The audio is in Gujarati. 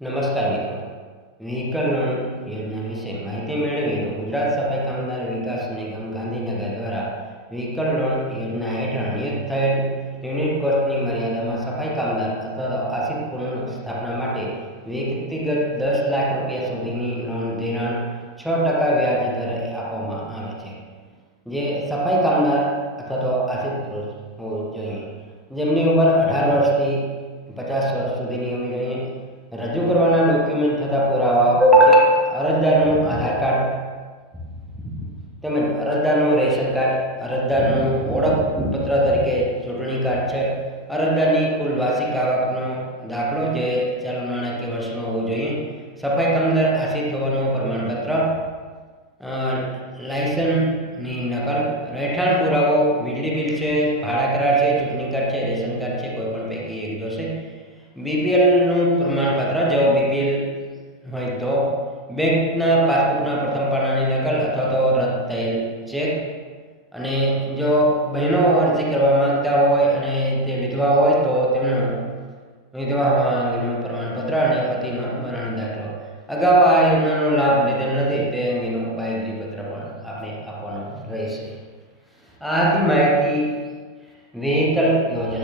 નમસ્કાર મિત્રો. વ્હીકલ લોન યોજના વિશે માહિતી મેળવીએ તો ગુજરાત સફાઈ કામદાર વિકાસ નિગમ ગાંધીનગર દ્વારા વ્હીકલ લોન યોજના હેઠળ નિયુક્ત થયેલ યુનિટ કોસ્ટની મર્યાદામાં સફાઈ કામદાર અથવા તો આશ્રિત પુનઃ સ્થાપના માટે વ્યક્તિગત 10 લાખ રૂપિયા સુધીની લોન ધિરાણ 6% વ્યાજ દરે આપવામાં આવે છે. જે સફાઈ કામદાર અથવા તો આશ્રિત પુરુષ હોવું જોઈએ, જેમની ઉંમર 18 વર્ષથી 50 વર્ષ સુધીની હોવી જોઈએ. રજૂ કરવાના ડોક્યુમેન્ટ થતા પુરાવાઓ અરજદારનું આધાર કાર્ડ તેમજ અરજદારનું રેશન કાર્ડ, અરજદારનું ઓળખપત્ર તરીકે ચૂંટણી કાર્ડ છે, અરજદારની કુલ વાર્ષિક આવકનો દાખલો જે ચાલુ નાણાકીય વર્ષનો હોવો જોઈએ, સફાઈ કામદાર આશ્રિત હોવાનું પ્રમાણપત્ર, લાયસન્સની નકલ, રહેઠાણ પુરાવો, વીજળી બિલ છે, ભાડા કરાર છે, ચૂંટણી કાર્ડ છે, રેશન કાર્ડ છે, કોઈ પણ પૈકી એક જોશે. બીપીએલનું પ્રમાણપત્ર, જો બીપીએલ હોય તો બેંકના પાસબુકના પ્રથમ પાનાની નકલ અથવા તો રદ થયેલ ચેક. અને જો બહેનો અરજી કરવા માંગતા હોય અને તે વિધવા હોય તો તેમનું વિધવા અંગેનું પ્રમાણપત્ર અને પતિનો મરણ દાખલો. અગાઉ આ યોજનાનો લાભ લીધેલ નથી તે અંગેનું બાંયધરી પત્ર પણ આપણે આપવાનું રહેશે. આ હતી માહિતી વ્હીકલ યોજના